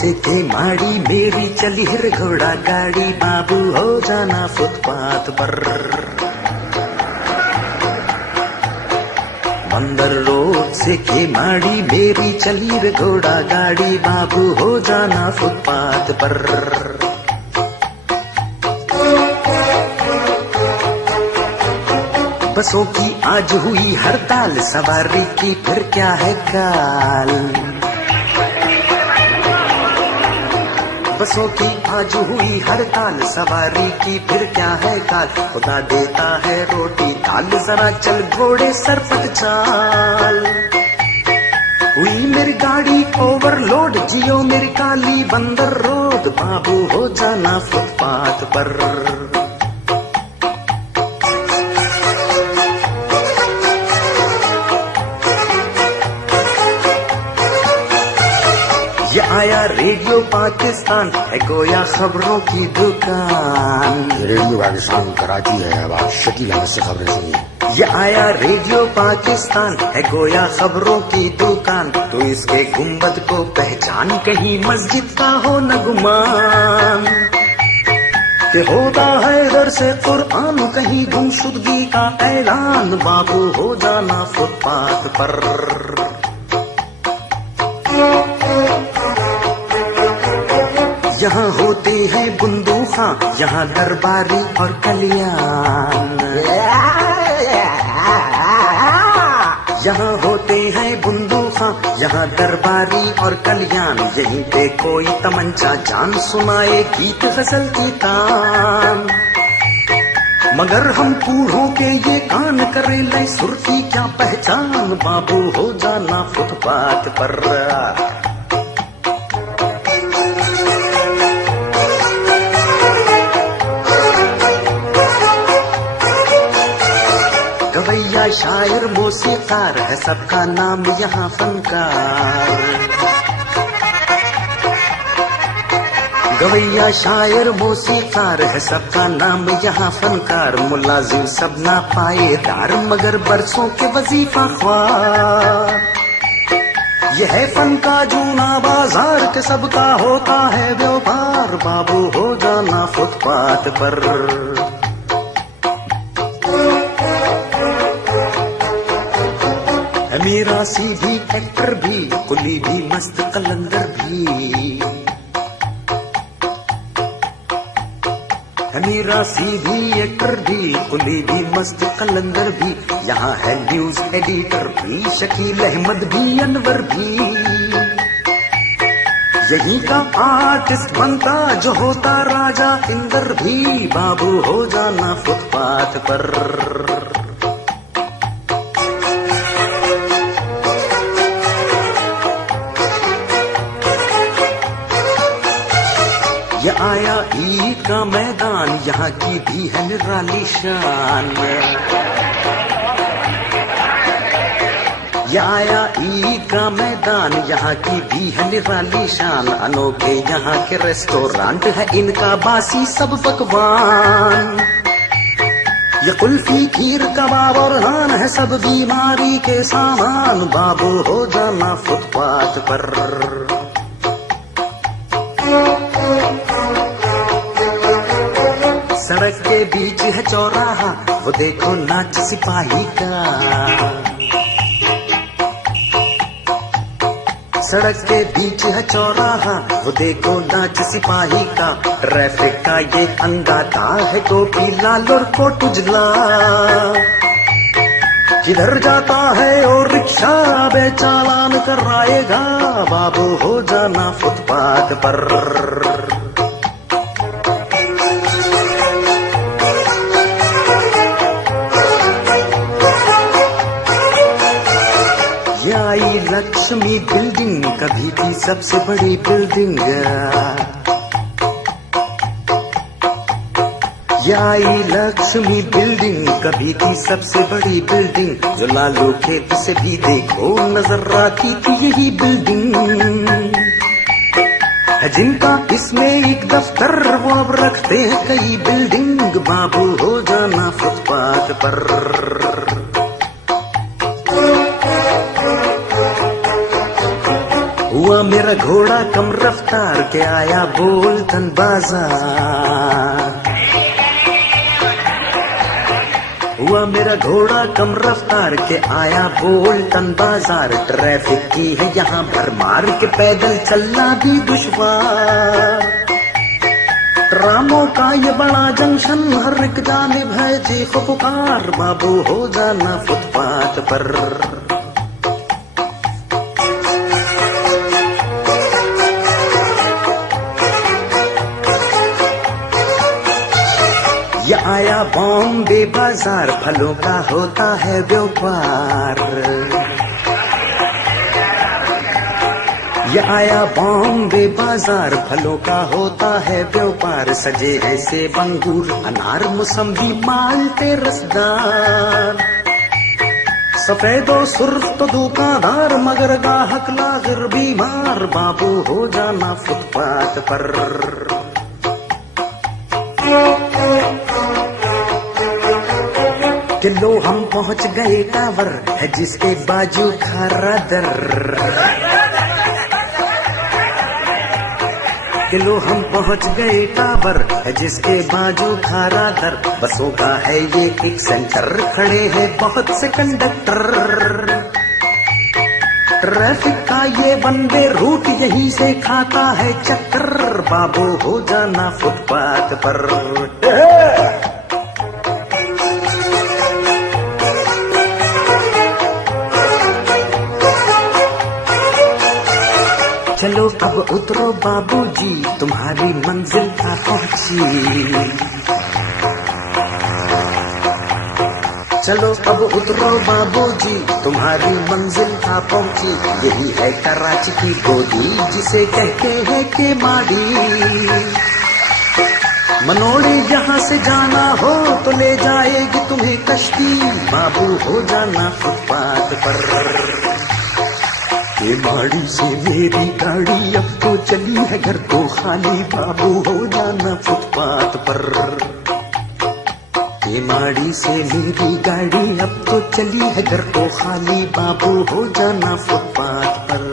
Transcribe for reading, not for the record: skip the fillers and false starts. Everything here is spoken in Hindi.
से थे माड़ी मेरी चली हिर घोड़ा गाड़ी, बाबू हो जाना फुटपाथ पर। बंदर रोड से थे माड़ी मेरी चली रे घोड़ा गाड़ी, बाबू हो जाना फुटपाथ पर। बसों की आज हुई हड़ताल, सवारी की फिर क्या है काल। बसों की आज हुई हड़ताल, सवारी की फिर क्या है काल। खुदा देता है रोटी दाल, जरा चल घोड़े सरपट चाल। हुई मेरी गाड़ी ओवरलोड, जियो मेरी काली बंदर रोड, बाबू हो जाना फुटपाथ पर। ये आया रेडियो पाकिस्तान, है गोया खबरों की दुकान। रेडियो पाकिस्तान कराची है, अब आप शकील अहमद से खबरें सुनिए। ये आया रेडियो पाकिस्तान, है गोया खबरों की दुकान। तो इसके गुंबद को पहचान, कहीं मस्जिद का हो न गुमान। कि होता है इधर से कुरान, कहीं गुमशुदगी का ऐलान, बाबू हो जाना फुटपाथ पर। यहाँ होते हैं बंदूका, यहाँ दरबारी और कल्याण। यहाँ होते हैं बंदूका, यहाँ दरबारी और कल्याण। यहीं पे कोई तमंचा जान सुनाए गीत गजल की तान। मगर हम बूढ़ों के ये कान करे ले सुर की क्या पहचान, बाबू हो जाना फुटपाथ पर। गवैया शायर मौसीकार, है सबका नाम यहाँ फनकार। गवैया शायर मौसीकार, है सबका नाम यहाँ फनकार। मुलाजिम सब ना पाएदार, मगर बरसों के वजीफा ख्वार। यह है फन का जूना बाजार, के सबका होता है व्यापार, बाबू हो जाना फुटपाथ पर। मेरा सीधी एक्टर भी, कुली भी, मस्त कलंदर भी। मेरा सीधी एक्टर भी, कुली भी, मस्त कलंदर भी। यहाँ है न्यूज एडिटर भी, शकील अहमद भी, अनवर भी। यही का आर्टिस्ट बनता जो होता राजा इंदर भी, बाबू हो जाना फुटपाथ पर। ये आया ईद का मैदान, यहाँ की भी है निराली शान। ये आया ईद का मैदान, यहाँ की भी है निराली शान। अनोखे यहाँ के रेस्टोरेंट है, इनका बासी सब पकवान। ये कुल्फी खीर कबाब और नान, है सब बीमारी के सामान, बाबू हो जाना फुटपाथ पर। सड़क के बीच है चौराहा, वो देखो नाच सिपाही का। सड़क के बीच है चौराहा, वो देखो नाच सिपाही का। ट्रैफिक का ये अंगाता है, टोपी लाल और कोट उजला। किधर जाता है और रिक्शा बेचालान कराएगा, बाबू हो जाना फुटपाथ पर। ये आई लक्ष्मी बिल्डिंग, कभी थी सबसे बड़ी बिल्डिंग। ये आई लक्ष्मी बिल्डिंग, कभी थी सबसे बड़ी बिल्डिंग। जो लालू खेत से भी देखो नजर आती थी यही बिल्डिंग। है जिनका इसमें एक दफ्तर, वो अब रखते हैं कई बिल्डिंग, बाबू हो जाना फुटपाथ पर। हुआ मेरा घोड़ा कमरा रफ्तार के आया बोल्टन बाजार। हुआ मेरा घोड़ा कम रफ्तार के आया बोल्टन बाजार। ट्रैफिक की है यहाँ भरमार के पैदल चलना भी दुश्वार। ट्रामों का ये बड़ा जंक्शन हर एक जानिब है चीखो पुकार। बाबू हो जाना फुटपाथ पर। ये आया बॉम्बे बाजार फलों का होता है व्यापार। ये आया बॉम्बे बाजार फलों का होता है व्यापार। सजे हैं सेब अंगूर अनार मौसम्बी माल्टे रसदार। सफेद और सुर्ख तो दुकानदार मगर गाहक लाजिर बीमार। बाबू हो जाना फुटपाथ पर। किलो हम पहुंच गए टावर है जिसके बाजू खारा दर। किलो हम पहुंच गए टावर है जिसके बाजू खारा दर। बसों का है ये एक सेंटर खड़े हैं बहुत से कंडक्टर। ट्रैफिक का ये वन वे रूट यहीं से खाता है चक्कर। बाबू हो जाना फुटपाथ पर। चलो अब उतरो बाबूजी तुम्हारी मंजिल का पहुंची। चलो अब उतरो बाबूजी तुम्हारी मंजिल का पहुंची। यही है कराची की गोदी जिसे कहते हैं के माड़ी। मनोड़ी यहाँ से जाना हो तो ले जाएगी तुम्हें कश्ती। बाबू हो जाना फुटपाथ पर। ये माड़ी से मेरी गाड़ी अब तो चली है घर को खाली। बाबू हो जाना फुटपाथ पर। ये माड़ी से मेरी गाड़ी अब तो चली है घर को खाली। बाबू हो जाना फुटपाथ पर।